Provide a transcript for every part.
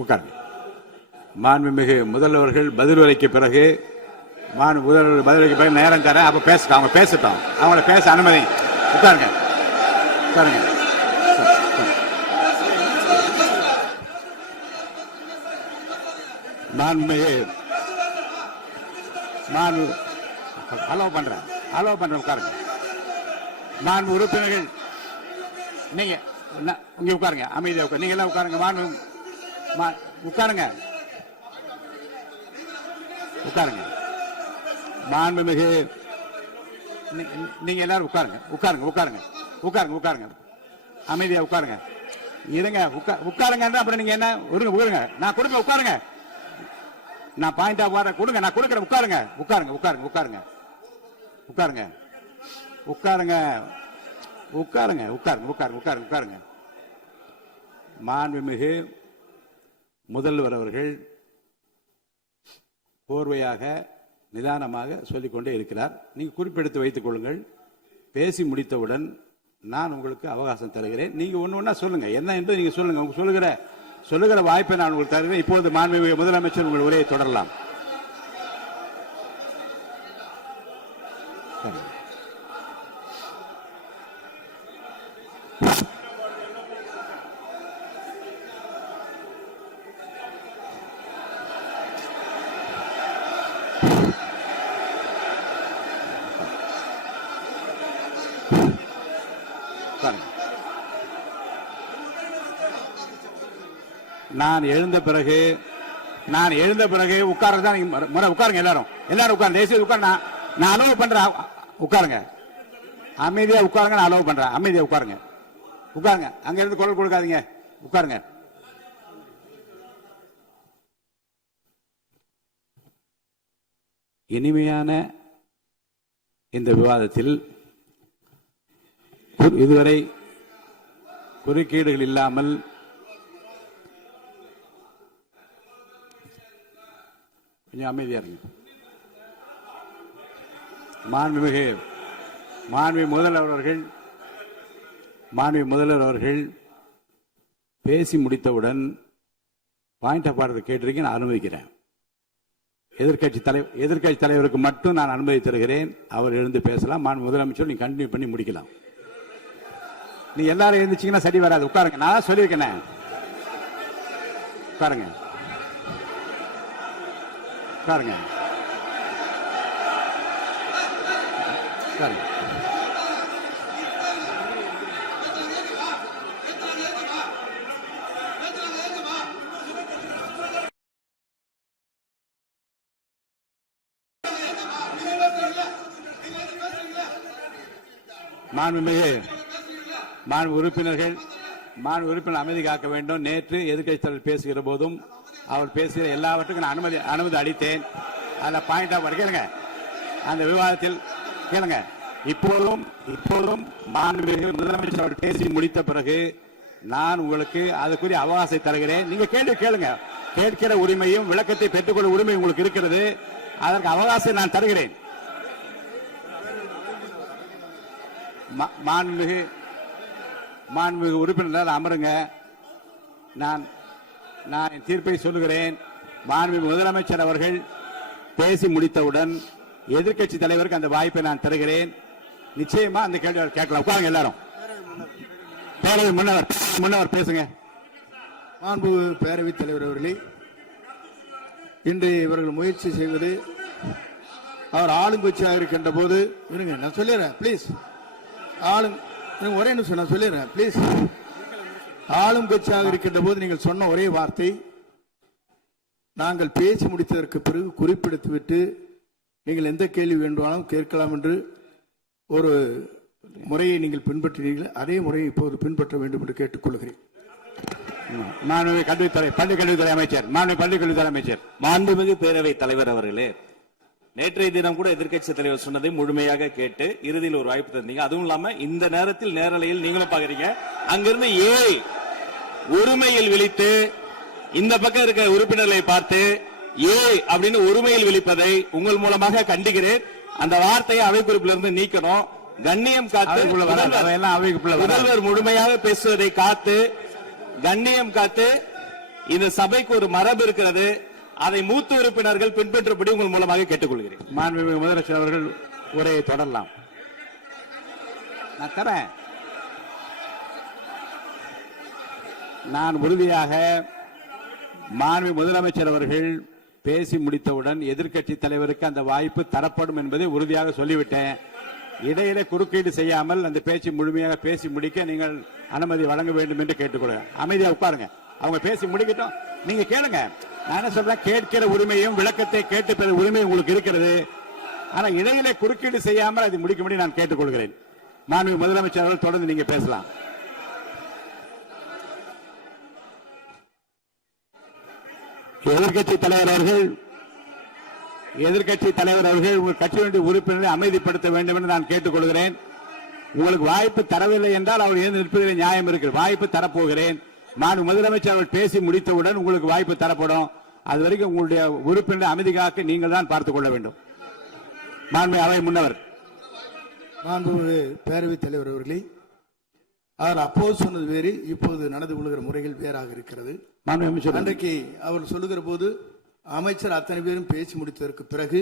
உட்காருங்க. மாண்புமிகு முதல்வர்கள் பதில் உரைக்கு பிறகு முதல்வர் பதில் உரைக்கு பிறகு நேரம் தரேன். அப்ப பேசட்டும், அவங்க பேசட்டும், அவங்கள பேச அனுமதி. உட்காருங்க உட்காருங்க. மாண்புமிகு அலோவ் பண்றேன் உட்காருங்க. மாண்பு உறுப்பினர்கள் நீங்க இங்க உட்காருங்க, அமைதியா உட்காரு. நீங்க எல்லாம் உட்காருங்க. உட்காருங்க உட்காருங்க. மாண்புமிகு நீங்க எல்லாரும் உட்காருங்க உட்காருங்க உட்காருங்க உட்காருங்க உட்காருங்க. அமைதியா உட்காருங்க. இருங்க உட்காருங்க. அப்புறம் நீங்க என்ன உட்காருங்க. நான் கொடுங்க உட்காருங்க. நான் பாயிண்ட் ஆஃப் ஆர்டர் கொடுங்க. நான் கொடுக்குறேன். உட்காருங்க உட்காருங்க உட்காருங்க உட்காருங்க உட்காருங்க உட்காருங்க உட்காருங்க உட்காருங்க உட்காருங்க உட்காருங்க உட்காருங்க. மாண்புமிகு முதல்வர் அவர்கள் கோர்வையாக நிதானமாக சொல்லிக்கொண்டே இருக்கிறார். நீங்க குறிப்பெடுத்து வைத்துக் கொள்ளுங்கள். பேசி முடித்தவுடன் நான் உங்களுக்கு அவகாசம் தருகிறேன். நீங்க ஒண்ணு சொல்லுங்க, என்ன என்று நீங்க சொல்லுங்க. உங்க சொல்லுகிற வாய்ப்பை நான் உங்களுக்கு தருகிறேன். இப்பொழுது மாண்புமிகு முதலமைச்சர் உங்கள் உரையை தொடரலாம். நான் எழுந்த பிறகு உட்கார்றதுதான் முறை. உட்காருங்க எல்லாரும் உட்காருங்க. தேசிய உட்கார். நான் அலோவ் பண்றேன். உட்காருங்க. அமைதியா உட்காருங்க. நான் அலோவ் பண்றேன். அமைதியா உட்காருங்க உட்காருங்க. அங்க இருந்து குரல் கொடுக்காதீங்க. உட்காருங்க. இனிமையான இந்த விவாதத்தில் இதுவரை குறுக்கீடுகள் இல்லாமல் கொஞ்சம் அமைதியா இருங்க. மாண்புமிகு முதல்வர் அவர்கள் பேசி முடித்தவுடன் பாயிண்ட் ஆஃப் ஆர்டர் கேட்டிருக்கேன். நான் அனுமதிக்கிறேன். எதிர்கட்சி தலைவருக்கு மட்டும் நான் அனுமதி தருகிறேன். அவர் எழுந்து பேசலாம். முதலமைச்சர் நீங்க கண்டினியூ பண்ணி முடிக்கலாம். நீ எல்லாரும் எழுந்துச்சீங்கன்னா சரி வராது. உட்காருங்க. நான் சொல்லியிருக்கேன். உட்காருங்க உட்காருங்க உட்காருங்க. மாண்பு உறுப்பினர்கள் அமைதி காக்க வேண்டும். நேற்று எதிர்க்கட்சி தலைவர் பேசுகிற போதும் அவர் பேசுகிற எல்லாவற்றுக்கும் நான் அனுமதி அளித்தேன். அதுல பாயிண்ட் ஆஃப் கேளுங்க. அந்த விவாதத்தில் கேளுங்க. இப்போதும் மாண்புமிகு முதலமைச்சர் அவர் பேசி முடித்த பிறகு நான் உங்களுக்கு அதுக்குரிய அவகாசம் தருகிறேன். நீங்க கேள்வி கேளுங்க. கேட்கிற உரிமையும் விளக்கத்தை பெற்றுக்கொள்ள உரிமை உங்களுக்கு இருக்கிறது. அதற்கு அவகாசம் நான் தருகிறேன். மாண்புமிகு உறுப்பினர் அமருங்க. நான் என் தீர்ப்பை சொல்லுகிறேன். மாண்புமிகு முதலமைச்சர் அவர்கள் பேசி முடித்தவுடன் எதிர்க்கட்சி தலைவருக்கு அந்த வாய்ப்பை நான் தருகிறேன். நிச்சயமா அந்த கேள்வி கேட்கலாம். உட்காருங்க எல்லாரும். பேரவை முன்னவர் பேசுங்க. மாண்பு பேரவைத் தலைவர் அவர்களே, இன்று இவர்கள் முயற்சி செய்வது அவர் ஆளுங்கட்சியாக இருக்கின்ற போது இருங்க, நான் சொல்லிடுறேன் பிளீஸ். ஒரே நிமிஷம் நான் சொல்லிடுறேன் பிளீஸ். ஆளும் கட்சியாக இருக்கின்ற போது நீங்கள் சொன்ன ஒரே வார்த்தை, நாங்கள் பேசி முடித்ததற்கு பிறகு குறிப்பிடுத்துவிட்டு நீங்கள் எந்த கேள்வி வேண்டுமானாலும் கேட்கலாம் என்று ஒரு முறையை நீங்கள் பின்பற்றினீர்கள். அதே முறையை இப்போது பின்பற்ற வேண்டும் என்று கேட்டுக்கொள்கிறேன். பள்ளிக்கல்வித்துறை அமைச்சர், பள்ளிக்கல்வித்துறை அமைச்சர். மாண்புமிகு பேரவைத் தலைவர் அவர்களே, நேற்றைய தினம் கூட எதிர்க்கட்சி தலைவர் சொன்னதை முழுமையாக கேட்டு இறுதியில் ஒரு வாய்ப்பு தந்தீங்க. அதுவும் இல்லாம இந்த நேரத்தில் நேரலையில் நீங்களும் பாக்குறீங்க. அங்கிருந்து உரிமையில் விழித்து இந்த பக்கம் இருக்க உறுப்பினர்களை பார்த்து அப்படின்னு உரிமையில் விழிப்பதை உங்கள் மூலமாக கண்டிக்கிறேன். அந்த வார்த்தையை அவை குறிப்பிலிருந்து நீக்கணும். கண்ணியம் காத்து முதல்வர் முழுமையாக பேசுவதை காத்து கண்ணியம் காத்து இந்த சபைக்கு ஒரு மரபு இருக்கிறது, அதை மூத்த உறுப்பினர்கள் பின்பற்றபடி உங்கள் மூலமாக கேட்டுக்கொள்கிறேன். மாண்புமிகு முதலமைச்சர் அவர்கள் உரையை தொடரலாம். நான் தரேன். நான் உறுதியாக மாண்புமிகு முதலமைச்சர் அவர்கள் பேசி முடித்தவுடன் எதிர்க்கட்சி தலைவருக்கு அந்த வாய்ப்பு தரப்படும் என்பதை உறுதியாக சொல்லிவிட்டேன். இடையிலே குறுக்கீடு செய்யாமல் அந்த பேச்சு முழுமையாக பேசி முடிக்க நீங்கள் அனுமதி வழங்க வேண்டும் என்று கேட்டுக்கொள்கிறேன். அமைதியா உட்காருங்க, அவங்க பேசி முடிக்கட்டும், நீங்க கேளுங்க. நான் என்ன சொல்றேன், கேட்கிற உரிமையும் விளக்கத்தை கேட்டு பெற உரிமை உங்களுக்கு இருக்கிறது. ஆனா இடையிலே குறுக்கீடு செய்யாமல் அதை முடிக்கும்படி நான் கேட்டுக்கொள்கிறேன். மாண்புமிகு முதலமைச்சர் அவர்கள் தொடர்ந்து நீங்க பேசலாம். எதிர்கட்சி தலைவர் அவர்கள் உங்கள் கட்சியினுடைய உறுப்பினரை அமைதிப்படுத்த வேண்டும் என்று நான் கேட்டுக்கொள்கிறேன். உங்களுக்கு வாய்ப்பு தரவில்லை என்றால் அவர் ஏன் நிற்பதில் நியாயம் இருக்கிறது. வாய்ப்பு தரப்போகிறேன். நான் முதலமைச்சர் அவர்கள் பேசி முடித்தவுடன் உங்களுக்கு வாய்ப்பு தரப்படும். அது வரைக்கும் உங்களுடைய உறுப்பினரை அமைதி காக்க நீங்கள் தான் பார்த்துக் கொள்ள வேண்டும். மாண்புமிகு அவை முன்னவர். மாண்புமிகு பேரவைத் தலைவர் அவர்களே, அவர் அப்போது சொன்னது வேறு, இப்போது நடந்து கொள்கிற முறைகள் வேறாக இருக்கிறது. அன்றைக்கு அவர் சொல்லுகிற போது அமைச்சர் அத்தனை பேரும் பேசி முடித்ததற்கு பிறகு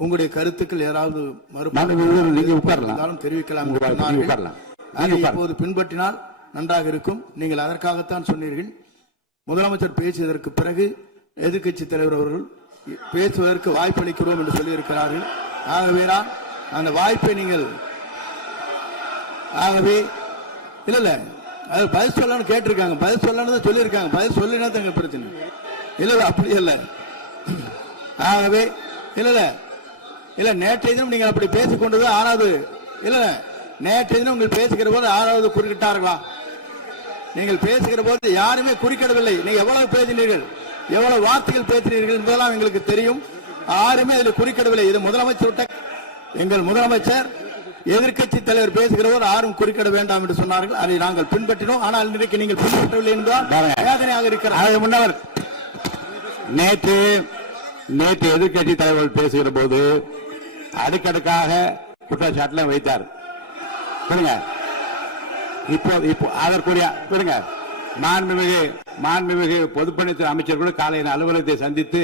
உங்களுடைய கருத்துக்கள் யாராவது மறுபடியும் தெரிவிக்கலாம். இப்போது பின்பற்றினால் நன்றாக இருக்கும். நீங்கள் அதற்காகத்தான் சொன்னீர்கள். முதலமைச்சர் பேசியதற்கு பிறகு எதிர்க்கட்சி தலைவர் அவர்கள் பேசுவதற்கு வாய்ப்பளிக்கிறோம் என்று சொல்லியிருக்கிறார்கள். ஆகவேதான் அந்த வாய்ப்பை நீங்கள் இல்ல அது பதில் சொல்லணும்னு கேட்டிருக்காங்க. பதில் சொல்லணும் சொல்லியிருக்காங்க. பதில் சொல்லினா தங்க பிரச்சனை இல்ல, அப்படி இல்ல. ஆகவே இல்ல நேற்றைய தினம் நீங்கள் அப்படி பேசிக்கொண்டது ஆறாவது இல்ல. நேற்றைய தினம் நீங்கள் பேசுகிற போது ஆறாவது குறுக்கிட்டார்களா? நீங்கள் பேசுகிற போது யாருமே குறுக்கிடவில்லை. நீங்க எவ்வளவு பேசினீர்கள், எவ்வளவு வார்த்தைகள் பேசினீர்கள் என்பதெல்லாம் எங்களுக்கு தெரியும். யாருமே அதில் குறுக்கிடவில்லை. இது முதலமைச்சர், எங்கள் முதலமைச்சர் எதிர்க்கட்சி தலைவர் பேசுகிறவர் யாரும் குறுக்கிட வேண்டாம் என்று சொன்னார்கள். அதை நாங்கள் பின்பற்றினோம். ஆனால் இன்றைக்கு நீங்கள் பின்பற்றவில்லை என்றால் வேதனையாக இருக்கிறார். முன்னவர் நேற்று எதிர்க்கட்சி தலைவர் பேசுகிற போது அடுக்கடுக்காக குற்றச்சாட்டுல வைத்தார். இப்போ அதற்குரிய மாண்புமிகு பொதுப்பணித்துறை அமைச்சர்கள் காலையில் அலுவலகத்தை சந்தித்து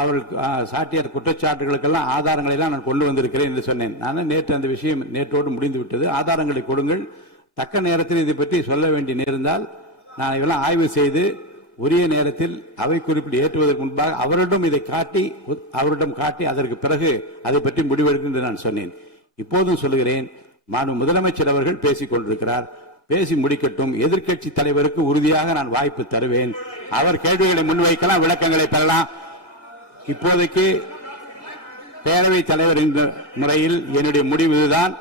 அவர்கள் சாட்டிய குற்றச்சாட்டுகளுக்கெல்லாம் ஆதாரங்களை எல்லாம் நான் கொண்டு வந்திருக்கிறேன் என்று சொன்னேன். நான் நேற்று அந்த விஷயம் நேற்றோடு முடிந்து விட்டது. ஆதாரங்களை கொடுங்கள். தக்க நேரத்தில் இதை பற்றி சொல்ல வேண்டிய நேர்ந்தால் நான் இதெல்லாம் ஆய்வு செய்து உரிய நேரத்தில் அவை குறிப்பிட்டு ஏற்றுவதற்கு முன்பாக அவரிடம் காட்டி அதற்கு பிறகு அதை பற்றி முடிவெடுக்கும் என்று நான் சொன்னேன். இப்போதும் சொல்லுகிறேன், மாண்புமிகு முதலமைச்சர் அவர்கள் பேசிக் கொண்டிருக்கிறார். பேசி முடிக்கட்டும். எதிர்க்கட்சி தலைவருக்கு உறுதியாக நான் வாய்ப்பு தருவேன். அவர் கேள்விகளை முன்வைக்கலாம், விளக்கங்களை பெறலாம். இப்போதைக்கு பேரவைத் தலைவர் என்ற முறையில் என்னுடைய முடிவு இதுதான்.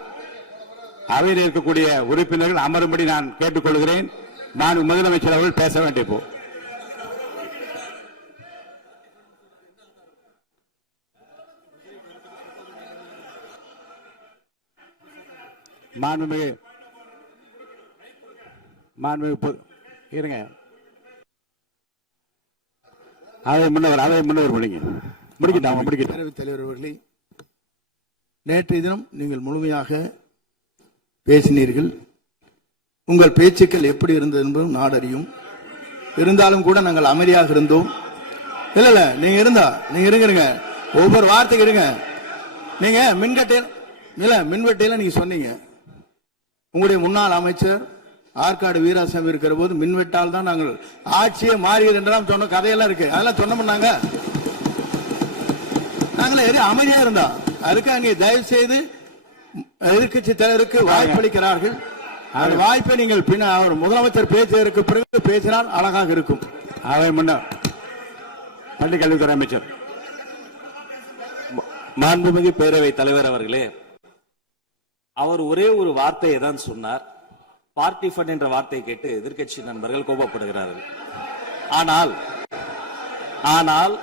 அவையில் இருக்கக்கூடிய உறுப்பினர்கள் அமரும்படி நான் கேட்டுக்கொள்கிறேன். நான் முதலமைச்சர் அவர்கள் பேச வேண்டிய போ இருங்க. பேரவைத் தலைவர் அவர்களே, நேற்றைய தினம் நீங்கள் முழுமையாக பேசினீர்கள். உங்கள் பேச்சுக்கள் எப்படி இருந்தது என்பதும் நாடறியும். இருந்தாலும் கூட நாங்கள் அமைதியாக இருந்தோம். இல்ல நீங்க இருங்க, ஒவ்வொரு வார்த்தைக்கு இருங்க. நீங்க மின்வெட்டையில நீங்க சொன்னீங்க, உங்களுடைய முன்னாள் அமைச்சர் ஆற்காடு வீராசாமி இருக்கிற போது மின்வெட்டால் தான் நாங்கள் ஆட்சியே மாறியது என்றெல்லாம் சொன்ன கதையெல்லாம் இருக்கு. அதெல்லாம் சொன்னோம்னாங்க, நாங்களே அமைதியா இருந்தோம். அதுக்காக நீ தயவு செய்து எதிர்க்கட்சி தலைவருக்கு வாய்ப்பளிக்கிறார்கள். அந்த வாய்ப்பை நீங்கள் அவர் முதலமைச்சர் பேசியதற்கு பிறகு பேசினால் அழகாக இருக்கும். அவை முன்னர் பள்ளிக்கல்வித்துறை அமைச்சர். மாண்புமிகு பேரவைத் தலைவர் அவர்களே, அவர் ஒரே ஒரு வார்த்தையை தான் சொன்னார். பார்ட்டி ஃபண்ட் என்ற வார்த்தையை கேட்டு எதிர்க்கட்சி நண்பர்கள் கோபப்படுகிறார்கள். ஆனால்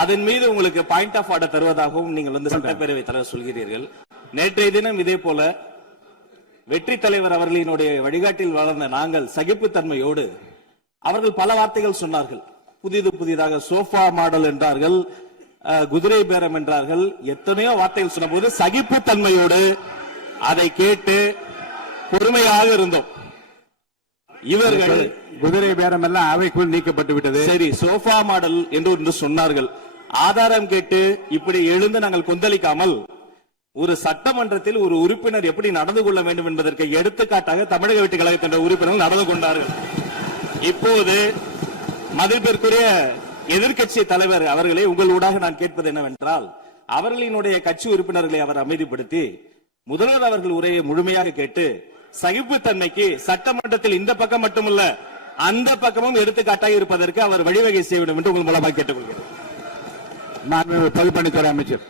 அதன் மீது உங்களுக்கு பாயிண்ட் ஆஃப் ஆர்டர் தருவதாகவும் நீங்கள் சட்டப்பேரவைத் தலைவர் சொல்கிறீர்கள். நேற்றைய தினம் இதே போல வெற்றி தலைவர் அவர்களினுடைய வழிகாட்டில் வளர்ந்த நாங்கள் சகிப்புத்தன்மையோடு அவர்கள் பல வார்த்தைகள் சொன்னார்கள். புதிதாக சோஃபா மாடல் என்றார்கள், குதிரை பேரம் என்றார்கள், எத்தனையோ வார்த்தைகள் சொன்ன போது சகிப்புத்தன்மையோடு அதை கேட்டு பொறுமையாக இருந்தோம். இவர்கள் குதிரை பேரம் எல்லாம் அவைக்குள் நீக்கப்பட்டு விட்டது. சரி, சோஃபா மாடல் என்று சொன்னார்கள். ஆதாரம் கேட்டு இப்படி எழுந்து நாங்கள் கொந்தளிக்காமல் ஒரு சட்டமன்றத்தில் ஒரு உறுப்பினர் எப்படி நடந்து கொள்ள வேண்டும் என்பதற்கு எடுத்துக்காட்டாக தமிழக வெற்றி கழகத்தின் உறுப்பினர்கள் நடந்து கொண்டார்கள். இப்போது மதிப்பிற்குரிய எதிர்க்கட்சி தலைவர் அவர்களே, உங்களூடாக நான் கேட்பது என்னவென்றால், அவர்களினுடைய கட்சி உறுப்பினர்களை அவர் அமைதிப்படுத்தி முதல்வர் அவர்கள் உரையை முழுமையாக கேட்டு சகிப்புத்தன்மைக்கு சட்டமன்றத்தில் இந்த பக்கம் மட்டுமல்ல அந்த பக்கமும் எடுத்துக்காட்டாக இருப்பதற்கு அவர் வழிவகை செய்ய வேண்டும் என்று உங்கள் மூலமாக கேட்டுக்கொள்கிறேன். பொதுப்பணித்துறை அமைச்சர்.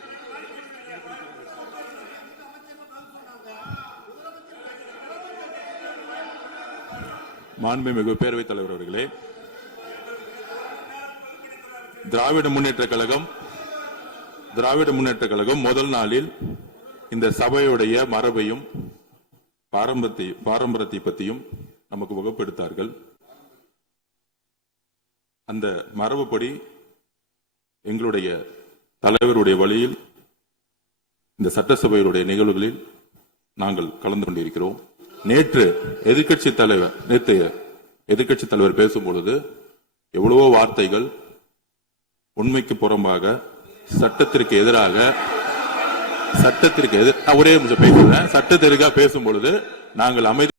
மாண்புமிகு பேரவைத் தலைவர் அவர்களே, திராவிட முன்னேற்ற கழகம் முதல் நாளில் இந்த சபையுடைய மரபையும் பாரம்பரியத்தை பற்றியும் நமக்கு வகுப்பெடுத்தார்கள். அந்த மரபுப்படி எங்களுடைய தலைவருடைய வழியில் இந்த சட்டசபையுடைய நிகழ்வுகளில் நாங்கள் கலந்து கொண்டிருக்கிறோம். நேற்று எதிர்க்கட்சி தலைவர் பேசும் பொழுது எவ்வளவோ வார்த்தைகள் உண்மைக்கு புறம்பாக சட்டத்திற்கு எதிராக ஒரே நிமிஷம் பேசுறேன். சட்டத்திற்காக பேசும் பொழுது நாங்கள் அமைதி